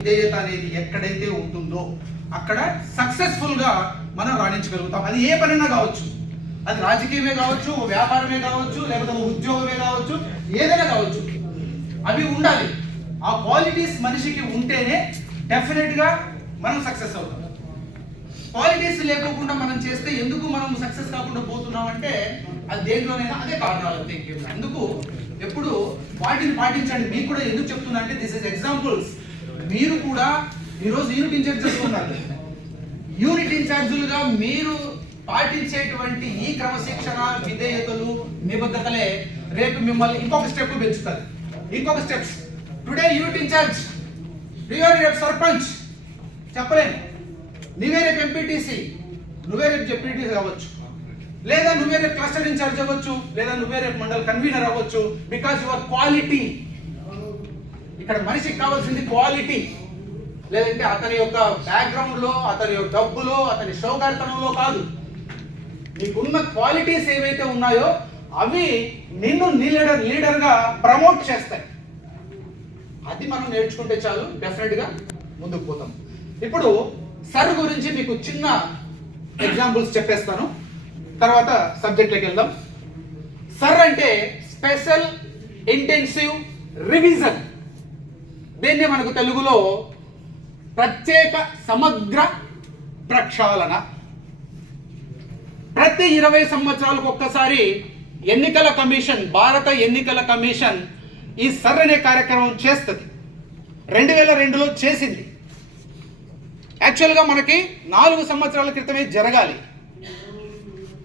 విధేయత అనేది ఎక్కడైతే ఉంటుందో అక్కడ సక్సెస్ఫుల్ గా మనం రాణించగలుగుతాం. అది ఏ పనైనా కావచ్చు, అది రాజకీయమే కావచ్చు, వ్యాపారమే కావచ్చు, లేకపోతే ఉద్యోగమే కావచ్చు, ఏదైనా కావచ్చు. అవి ఉండాలి. ఆ క్వాలిటీస్ మనిషికి ఉంటేనే డెఫినెట్ గా మనం సక్సెస్ అవుతాం. క్వాలిటీస్ లేకోకుండా మనం చేస్తే ఎందుకు మనం సక్సెస్ కాకుండా పోతున్నాం అంటే అది దేంట్లోనైనా అదే కారణాలు అంతే. అందుకు ఎప్పుడు వాటిని పాటించండి. మీకు కూడా ఎందుకు చెప్తున్నా అంటే దిస్ ఇస్ ఎగ్జాంపుల్స్. మీరు కూడా ఈరోజు యూనిట్ ఇన్ఛార్జెస్ ఉన్నారు. యూనిట్ ఇన్ఛార్జులుగా మీరు పాటించేటువంటి ఈ క్రమశిక్షణ, విధేయతలు, నిబద్ధతలే రేపు మిమ్మల్ని ఇంకొక స్టెప్ పెంచుతారు. ఇంకొక స్టెప్స్. టుడే యూనిట్ ఇన్ఛార్జ్, రేపు సర్పంచ్ చెప్పలేము, నువ్వే రేపు ఎంపీటీసీ, నువ్వే రేపు జెడ్పీటీసీ అవ్వచ్చు, లేదా నువ్వే రేపు క్లస్టర్ ఇన్ఛార్జ్ అవ్వచ్చు, లేదా నువ్వే రేపు మండల్ కన్వీనర్ అవ్వచ్చు. Because your quality. ఇక్కడ మనిషికి కావాల్సింది క్వాలిటీ. లేదంటే అతని యొక్క బ్యాక్గ్రౌండ్ లో, అతని యొక్క డబ్బులో, అతని షోగారితనంలో కాదు. నీకున్న క్వాలిటీస్ ఏవైతే ఉన్నాయో అవి నిన్ను లీడర్ గా ప్రమోట్ చేస్తాయి. అది మనం నేర్చుకుంటే చాలు, డెఫినెట్ గా ముందుకు పోతాం. ఇప్పుడు సర్ గురించి మీకు చిన్న ఎగ్జాంపుల్స్ చెప్పేస్తాను, తర్వాత సబ్జెక్ట్లోకి వెళ్దాం. సర్ అంటే స్పెషల్ ఇంటెన్సివ్ రివిజన్. దీన్ని మనకు తెలుగులో ప్రత్యేక సమగ్ర ప్రక్షాళన. ప్రతి 20 సంవత్సరాలకు ఒక్కసారి ఎన్నికల కమిషన్, భారత ఎన్నికల కమిషన్ ఈ సర్ అనే కార్యక్రమం చేస్తుంది. 2002లో చేసింది. యాక్చువల్గా మనకి 4 సంవత్సరాల క్రితమే జరగాలి,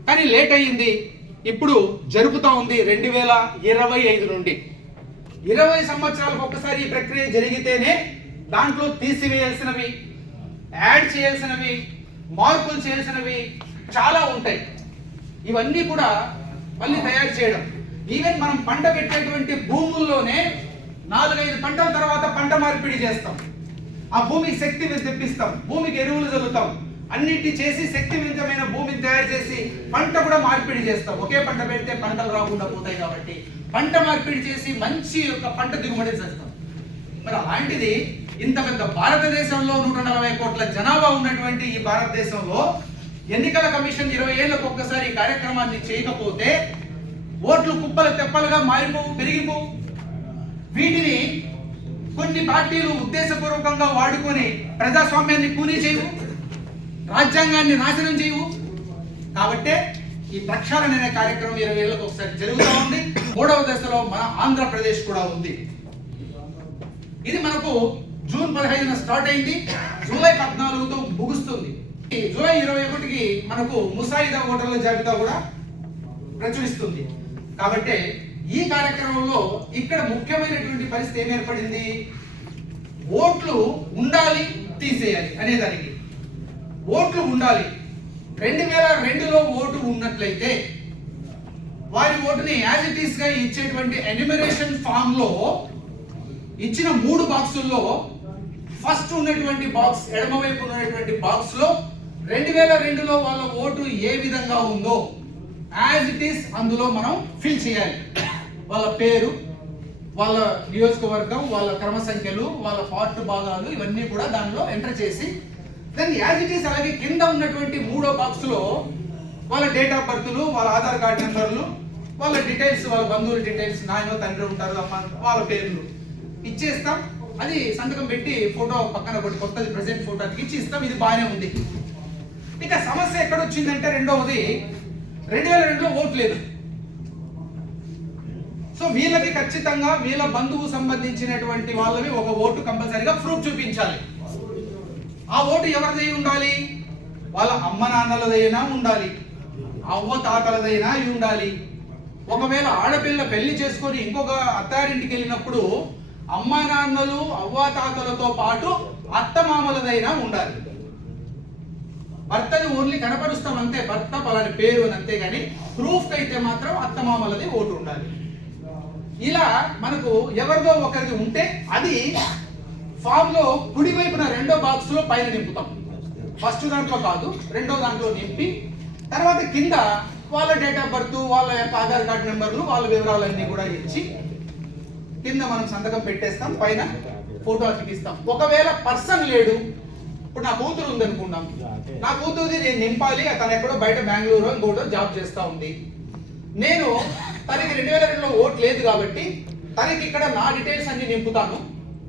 కానీ లేట్ అయ్యింది. ఇప్పుడు జరుపుతా ఉంది 2025 నుండి. 20 సంవత్సరాలకు ఒక్కసారి ఈ ప్రక్రియ జరిగితేనే దాంట్లో తీసివేయాల్సినవి, యాడ్ చేయాల్సినవి, మార్పులు చేయాల్సినవి చాలా ఉంటాయి. ఇవన్నీ కూడా మళ్ళీ తయారు చేయడం. ఈవెన్ మనం పంట పెట్టేటువంటి భూముల్లోనే 4-5 పంటల తర్వాత పంట మార్పిడి చేస్తాం. ఆ భూమికి శక్తి తెప్పిస్తాం, భూమికి ఎరువులు చల్లుతాం, అన్నిటి చేసి శక్తివంతమైన భూమిని తయారు చేసి పంట కూడా మార్పిడి చేస్తాం. ఒకే పంట పెడితే పంటలు రాకుండా పోతాయి కాబట్టి పంట మార్పిడి చేసి మంచి యొక్క పంట దిగుబడి చేస్తాం. మరి అలాంటిది ఇంత పెద్ద భారతదేశంలో 140 కోట్ల జనాభా ఉన్నటువంటి ఈ భారతదేశంలో ఎన్నికల కమిషన్ 20 ఏళ్లకు ఒక్కసారి ఈ కార్యక్రమాన్ని చేయకపోతే ఓట్లు కుప్పలు తెప్పలుగా మారిపోవు, పెరిగిపోవు. వీటిని కొన్ని పార్టీలు ఉద్దేశపూర్వకంగా వాడుకొని ప్రజాస్వామ్యాన్ని కూనీ చేయవు, రాజ్యాంగాన్ని నాశనం చేయవు. కాబట్టే ఈ ప్రక్షాళన అనే కార్యక్రమం 20 ఏళ్లకు ఒకసారి జరుగుతూ ఉంది. 3వ దశలో మన ఆంధ్రప్రదేశ్ కూడా ఉంది. ఇది మనకు జూన్ 15న స్టార్ట్ అయింది, జూలై 14తో ముగుస్తుంది. జూలై 21కి మనకు ముసాయిదా ఓటర్ల జాబితా కూడా ప్రచురిస్తుంది. కాబట్టి ఈ కార్యక్రమంలో ఇక్కడ ముఖ్యమైనటువంటి పరిస్థితి ఏం ఏర్పడింది? ఓట్లు ఉండాలి, తీసేయాలి అనేదానికి. ఓట్లు ఉండాలి. 2002లో ఓటు ఉన్నట్లయితే వారి ఓటుని యాజ్ ఇట్ ఈస్ గా ఇచ్చేటువంటి ఎన్యూమరేషన్ ఫామ్ లో ఇచ్చిన 3 బాక్సుల్లో ఫస్ట్ ఉన్నటువంటి బాక్స్, ఎడమవైపు ఉన్నటువంటి బాక్స్ లో 2002లో వాళ్ళ ఓటు ఏ విధంగా ఉందో యాజ్ ఇట్ ఈస్ అందులో మనం ఫిల్ చేయాలి. వాళ్ళ పేరు, వాళ్ళ నియోజకవర్గం, వాళ్ళ క్రమ సంఖ్యలు, వాళ్ళ పార్ట్ భాగాలు ఇవన్నీ కూడా దానిలో ఎంటర్ చేసి దెన్ యాజ్ ఇట్ ఈస్ అలాగే కింద ఉన్నటువంటి 3వ బాక్స్ లో వాళ్ళ డేట్ ఆఫ్ బర్త్లు, వాళ్ళ ఆధార్ కార్డ్ నెంబర్లు, వాళ్ళ డీటెయిల్స్, వాళ్ళ బంధువుల డీటెయిల్స్, నాయన తండ్రి ఉంటారు, అమ్మ, వాళ్ళ పేర్లు ఇచ్చేస్తాం. అది సంతకం పెట్టి ఫోటో పక్కన ఒకటి కొత్తది ప్రెసెంట్ ఫోటో ఇచ్చి ఇస్తాం. ఇది బాగానే ఉంది. ఇక సమస్య ఎక్కడ వచ్చిందంటే రెండవది 2002లో ఓటు లేదు. సో వీళ్ళకి ఖచ్చితంగా వీళ్ళ బంధువు సంబంధించినటువంటి వాళ్ళవి ఒక ఓటు కంపల్సరీగా ప్రూఫ్ చూపించాలి. ఆ ఓటు ఎవరిదై ఉండాలి? వాళ్ళ అమ్మ నాన్నలదైనా ఉండాలి, అవ్వ తాతలదైనా ఉండాలి. ఒకవేళ ఆడపిల్ల పెళ్లి చేసుకొని ఇంకొక అత్తారింటికి వెళ్ళినప్పుడు అమ్మ నాన్నలు, అవ్వ తాతలతో పాటు అత్త మామలదైనా ఉండాలి. భర్తని ఓన్లీ కనపరుస్తాం అంతే, భర్త పలాని పేరు అని అంతే, కానీ ప్రూఫ్ అయితే మాత్రం అత్త మామలది ఓటు ఉండాలి. ఇలా మనకు ఎవరిదో ఒకరిది ఉంటే అది ఫామ్ లో కుడి వైపున 2వ బాక్స్ లో పైన నింపుతాం. ఫస్ట్ దాంట్లో కాదు, 2వ దాంట్లో నింపి తర్వాత కింద వాళ్ళ డేట్ ఆఫ్ బర్త్, వాళ్ళ యొక్క ఆధార్ కార్డు నెంబర్లు, వాళ్ళ వివరాలన్నీ కూడా ఇచ్చి కింద మనం సంతకం పెట్టేస్తాం. పైన ఫోటో అతికిస్తాం. ఒకవేళ పర్సన్ లేడు, ఇప్పుడు నా కూతురు ఉంది అనుకున్నాం, నా కూతురుది నేను నింపాలి, తను ఎక్కడో బయట బెంగళూరు ఇంకోటో జాబ్ చేస్తూ ఉంది, నేను తనకి 2002లో ఓటు లేదు కాబట్టి తనకి ఇక్కడ నా డీటెయిల్స్ అన్ని నింపుతాను,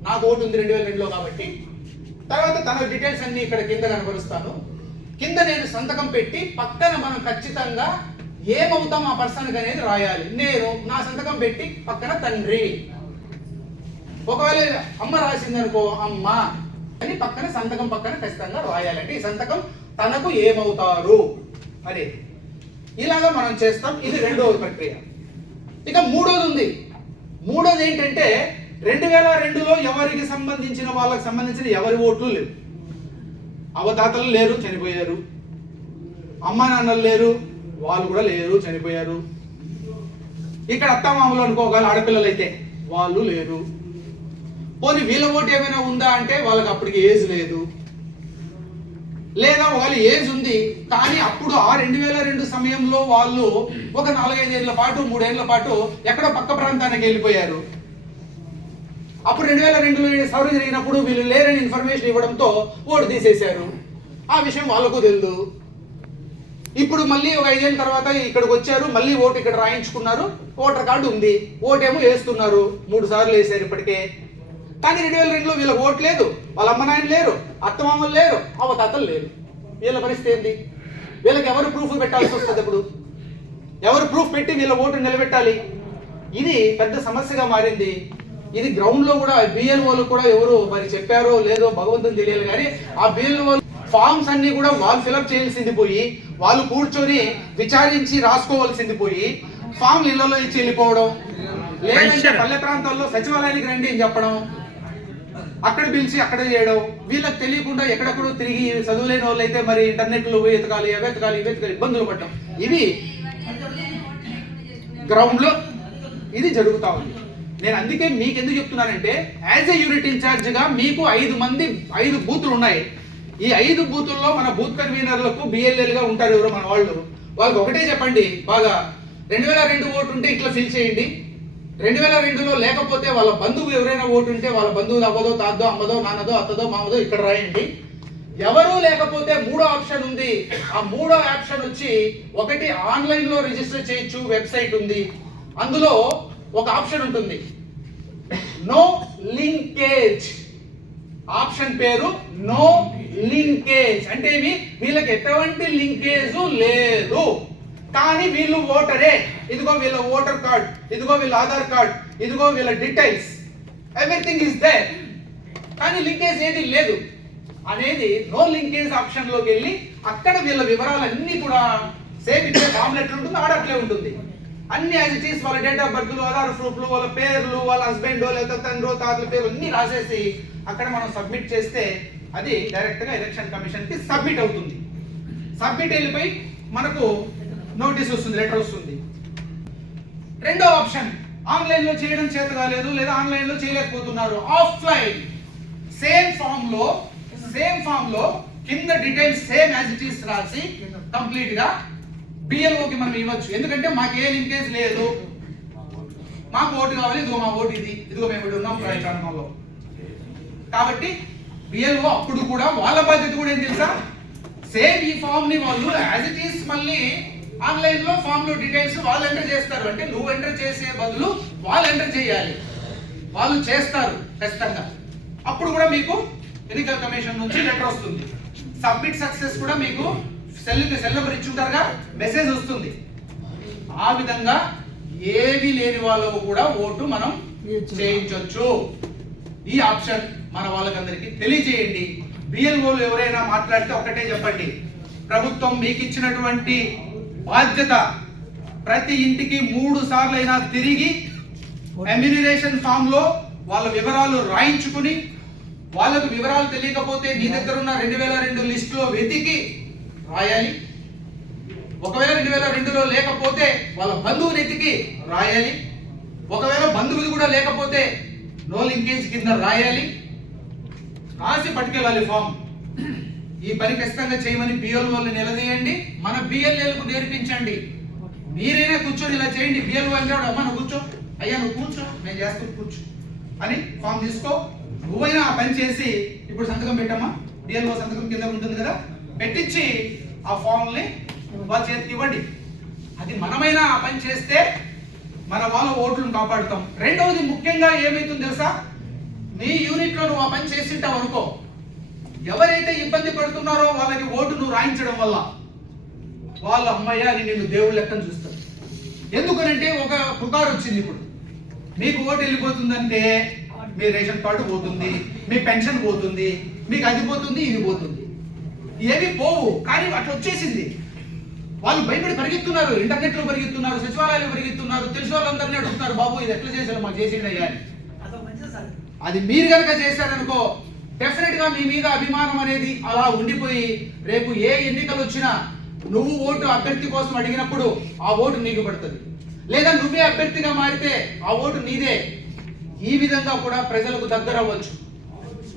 నాకు ఓటు ఉంది 2002లో కాబట్టి, తర్వాత తన డీటెయిల్స్ అన్ని ఇక్కడ కింద కనబరుస్తాను, కింద నేను సంతకం పెట్టి పక్కన మనం ఖచ్చితంగా ఏమవుతాం ఆ పర్సన్కి అనేది రాయాలి. నేను నా సంతకం పెట్టి పక్కన తండ్రి, ఒకవేళ అమ్మ రాసింది అనుకో అమ్మ అని పక్కన సంతకం పక్కన ఖచ్చితంగా రాయాలంటే ఈ సంతకం తనకు ఏమవుతారు అని ఇలాగా మనం చేస్తాం. ఇది రెండవ ప్రక్రియ. ఇక మూడోది ఉంది. మూడోది ఏంటంటే 2002లో ఎవరికి సంబంధించిన వాళ్ళకి సంబంధించిన ఎవరి ఓట్లు లేవు. అవతాతలు లేరు, చనిపోయారు. అమ్మా నాన్నలు లేరు, వాళ్ళు కూడా లేరు, చనిపోయారు. ఇక్కడ అత్తమామలు అనుకోగల ఆడపిల్లలు అయితే వాళ్ళు లేరు. పోనీ వీళ్ళ ఓటు ఏమైనా ఉందా అంటే వాళ్ళకి అప్పటికి ఏజ్ లేదు, లేదా ఒకవేళ ఏజ్ ఉంది కానీ అప్పుడు ఆ 2002 సమయంలో వాళ్ళు ఒక 4-5 ఏళ్ల పాటు 3 ఏళ్ల పాటు ఎక్కడో పక్క ప్రాంతానికి వెళ్ళిపోయారు. అప్పుడు 2002లో సవరణ జరిగినప్పుడు వీళ్ళు లేరని ఇన్ఫర్మేషన్ ఇవ్వడంతో ఓటు తీసేశారు. ఆ విషయం వాళ్ళకు తెలియదు. ఇప్పుడు మళ్ళీ ఒక 5 ఏళ్ళ తర్వాత ఇక్కడికి వచ్చారు, మళ్ళీ ఓటు ఇక్కడ రాయించుకున్నారు, ఓటర్ కార్డు ఉంది, ఓటేమో వేస్తున్నారు, 3 సార్లు వేసారు ఇప్పటికే. కానీ 2002లో వీళ్ళకి ఓటు లేదు, వాళ్ళ అమ్మ నాయన లేరు, అత్తమామలు లేరు, అవతాతలు లేరు. వీళ్ళ పరిస్థితి ఏంటి? వీళ్ళకి ఎవరు ప్రూఫ్ పెట్టాల్సి వస్తుంది? ఇప్పుడు ఎవరు ప్రూఫ్ పెట్టి వీళ్ళ ఓటు నిలబెట్టాలి? ఇది పెద్ద సమస్యగా మారింది. ఇది గ్రౌండ్ లో కూడా బిఎల్ఓలు కూడా ఎవరు మరి చెప్పారో లేదో భగవంతుని తెలియాలి, కానీ ఆ బిఎల్ఓ ఫార్మ్స్ అన్ని కూడా వాళ్ళు ఫిలప్ చేయాల్సింది పోయి, వాళ్ళు కూర్చొని విచారించి రాసుకోవాల్సింది పోయి, ఫామ్ ఇళ్లలో ఇచ్చి వెళ్ళిపోవడం, లేదంటే పల్లె ప్రాంతాల్లో సచివాలయానికి రండి అని చెప్పడం, అక్కడ పిలిచి అక్కడ చేయడం, వీళ్ళకి తెలియకుండా ఎక్కడెక్కడో తిరిగి చదువులేని వాళ్ళు అయితే మరి ఇంటర్నెట్ లో పోయి ఎతకాలి, వెతకాలి ఇబ్బందులు పడటం, ఇవి గ్రౌండ్ లో ఇది జరుగుతా ఉంది. నేను అందుకే మీకు ఎందుకు చెప్తున్నానంటే యాజ్ ఎ యూనిట్ ఇన్ఛార్జ్ గా మీకు 5 బూతులు ఉన్నాయి. ఈ 5 బూతుల్లో మన బూత్ కన్వీనర్లకు బిఎల్ఎల్ గా ఉంటారు ఎవరు మన వాళ్ళకి ఒకటే చెప్పండి, బాగా 2002 ఓటు ఉంటే ఇట్లా ఫిల్ చేయండి, 2002లో లేకపోతే వాళ్ళ బంధువు ఎవరైనా ఓటు ఉంటే వాళ్ళ బంధువులు అవ్వదో, తాద్దో, అమ్మదో, నాన్నదో, అత్తదో, మామదో ఇక్కడ రాయండి. ఎవరు లేకపోతే 3వ ఆప్షన్ ఉంది. ఆ 3వ ఆప్షన్ వచ్చి ఒకటి ఆన్లైన్ లో రిజిస్టర్ చేయొచ్చు, వెబ్సైట్ ఉంది, అందులో ఒక ఆప్షన్ ఉంటుంది నో లింకేజ్. ఆప్షన్ పేరు నో లింకేజ్. అంటే వీళ్ళకి ఎటువంటి లింకేజ్ లేదు, కానీ వీళ్ళు ఓటరే, ఇదిగో వీళ్ళ ఓటర్ కార్డ్, ఇదిగో వీళ్ళ ఆధార్ కార్డ్, ఇదిగో వీళ్ళ డీటెయిల్స్, ఎవ్రీథింగ్ ఇస్ దేర్, కానీ లింకేజ్ ఏది లేదు అనేది నో లింకేజ్ ఆప్షన్ లోకి వెళ్ళి అక్కడ వీళ్ళ వివరాలన్నీ కూడా సేమ్ ఇచ్చే ఫామ్ లెటర్ ఉంటుంది, ఆడ అట్లే ఉంటుంది. అన్ని యాజ్ ఇట్ ఈస్ వాళ్ళ డేట్ ఆఫ్ బర్త్లు, ఆధార్ ప్రూఫ్లు, వాళ్ళ పేర్లు, వాళ్ళ హస్బెండ్ లేదా తండ్రో తాతల పేర్లు అన్ని రాసేసి అక్కడ మనం సబ్మిట్ చేస్తే అది డైరెక్ట్ గా ఎలక్షన్ కమిషన్ కి సబ్మిట్ అవుతుంది. సబ్మిట్ వెళ్ళిపోయి మనకు నోటీస్ వస్తుంది, లెటర్ వస్తుంది. రెండో ఆప్షన్ ఆన్లైన్ లో చేయడం చేత కాలేదు, లేదా ఆన్లైన్ లో చేయలేకపోతున్నారు, ఆఫ్లైన్ సేమ్ ఫామ్ లో కింద details same as it is రాసి కంప్లీట్ గా బిఎల్ఓకి మనం ఇవ్వచ్చు. ఎందుకంటే మాకు ఏ లింకేజ్ లేదు, మాకు ఓటు కావాలి, ఇదిగో మా ఓటు ఇది, ఇదిగో మేము ఇక్కడ ఉన్నాం ప్రాంతంలో. కాబట్టి బిఎల్ఓ అప్పుడు కూడా వాళ్ళ బాధ్యత కూడా ఏం తెలుసా, సేమ్ ఈ ఫామ్ ని వాళ్ళు యాజ్ ఇట్ ఈస్ మళ్ళీ ఆన్లైన్ లో ఫామ్ లో డీటెయిల్స్ వాళ్ళు ఎంటర్ చేస్తారు. అంటే నువ్వు ఎంటర్ చేసే బదులు వాళ్ళు ఎంటర్ చేయాలి, వాళ్ళు చేస్తారు ఖచ్చితంగా. అప్పుడు కూడా మీకు ఎన్నికల కమిషన్ నుంచి లెటర్ వస్తుంది. సబ్మిట్ సక్సెస్ కూడా మీకు సెల్ నెంబర్ ఇచ్చుంటారుగా, మెసేజ్ వస్తుంది. ఆ విధంగా ఏవి లేని వాళ్ళకు కూడా ఓటు మనం చేయించవచ్చు. ఈ ఆప్షన్ మన వాళ్ళకందరికీ తెలియజేయండి. బిఎల్ఓలు ఎవరైనా మాట్లాడితే ఒకటే చెప్పండి, ప్రభుత్వం మీకు ఇచ్చినటువంటి బాధ్యత ప్రతి ఇంటికి 3 సార్లు అయినా తిరిగి ఎమ్యూనరేషన్ ఫామ్ లో వాళ్ళ వివరాలు రాయించుకుని, వాళ్ళకు వివరాలు తెలియకపోతే నీ దగ్గర ఉన్న 2002 లిస్ట్ లో వెతికి రాయాలి. ఒకవేళ 2002లో లేకపోతే వాళ్ళ బంధువుని ఎతికి రాయాలి. ఒకవేళ బంధువుది కూడా లేకపోతే నో లింకేజ్ కింద రాయాలి, రాసి పట్టుకెళ్ళాలి ఫామ్. ఈ పని ఖచ్చితంగా చేయమని బిఎల్ఓని నిలదీయండి, మన బిఎల్ఏలకు నేర్పించండి. మీరైనా కూర్చొని ఇలా చేయండి. బిఎల్ఓ అంటే అమ్మ నువ్వు కూర్చో, అయ్యా నువ్వు కూర్చో, నేను చేస్తూ కూర్చో అని ఫామ్ తీసుకో, నువ్వైనా ఆ పని చేసి ఇప్పుడు సంతకం పెట్టమ్మా, డిఎల్ఓ సంతకం కింద ఉంటుంది కదా, పెట్టించి ఆ ఫామ్ని వాళ్ళ చేతికి ఇవ్వండి. అది మనమైనా ఆ పని చేస్తే మన వాళ్ళ ఓట్లను కాపాడుతాం. రెండవది ముఖ్యంగా ఏమైతుంది తెలుసా, నీ యూనిట్లో నువ్వు ఆ పని చేసింటావు అనుకో, ఎవరైతే ఇబ్బంది పడుతున్నారో వాళ్ళకి ఓటు నువ్వు రాయించడం వల్ల వాళ్ళ అమ్మయ్య అని నిన్ను దేవుడు లెక్కను చూస్తారు. ఎందుకనంటే ఒక పుకారు వచ్చింది, ఇప్పుడు మీకు ఓటు వెళ్ళిపోతుందంటే మీ రేషన్ కార్డు పోతుంది, మీ పెన్షన్ పోతుంది, మీకు అది పోతుంది, ఇది పోతుంది, ఏవి పోవు. కానీ అట్లా వచ్చేసింది. వాళ్ళు భయపడి పరిగెత్తున్నారు, ఇంటర్నెట్లో పరిగెత్తున్నారు, సచివాలయాలు పరిగెత్తున్నారు, తెలిసిన వాళ్ళందరినీ అడుగుతున్నారు, బాబు ఇది ఎట్లా చేశారు, మాకు చేసిండయ్యా అని. అది మీరు కనుక చేశారనుకో, డెఫినెట్ గా మీ మీద అభిమానం అనేది అలా ఉండిపోయి రేపు ఏ ఎన్నికలు వచ్చినా నువ్వు ఓటు అభ్యర్థి కోసం అడిగినప్పుడు ఆ ఓటు నీకు పడుతుంది, లేదా నువ్వే అభ్యర్థిగా మారితే ఆ ఓటు నీదే. ఈ విధంగా కూడా ప్రజలకు దగ్గర అవ్వచ్చు.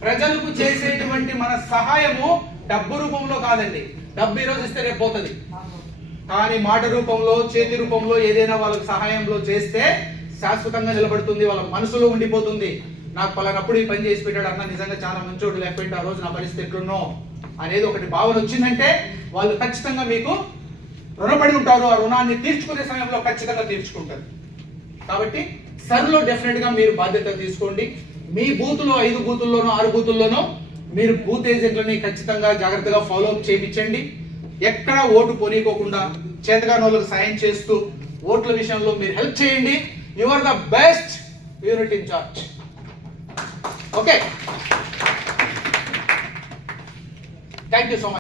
ప్రజలకు చేసేటువంటి మన సహాయము డబ్బు రూపంలో కాదండి. డబ్బు ఈరోజు ఇస్తే రేపు పోతుంది, కానీ మాట రూపంలో, చేతి రూపంలో ఏదైనా వాళ్ళకి సహాయంలో చేస్తే శాశ్వతంగా నిలబడుతుంది, వాళ్ళ మనసులో ఉండిపోతుంది. నాకు పలానప్పుడు ఈ పని చేసి పెట్టాడు అన్న, నిజంగా చాలా మంచోడు, లేకపోతే ఆ రోజు నా పరిస్థితి ఎట్లున్నో అనేది ఒకటి భావన వచ్చిందంటే వాళ్ళు ఖచ్చితంగా మీకు రుణపడి ఉంటారు. ఆ రుణాన్ని తీర్చుకునే సమయంలో ఖచ్చితంగా తీర్చుకుంటారు. కాబట్టి సర్లో డెఫినెట్ గా మీరు బాధ్యత తీసుకోండి. మీ బూతులో 5 బూతుల్లోనో 6 బూతుల్లోనో మీరు బూత్ ఏజెంట్లని ఖచ్చితంగా జాగ్రత్తగా ఫాలో అప్ చేయించండి. ఎక్కడా ఓటు పోనీకోకుండా చేతగాని వాళ్ళకి సాయం చేస్తూ ఓట్ల విషయంలో మీరు హెల్ప్ చేయండి. You are the best unit in charge. Okay, thank you so much.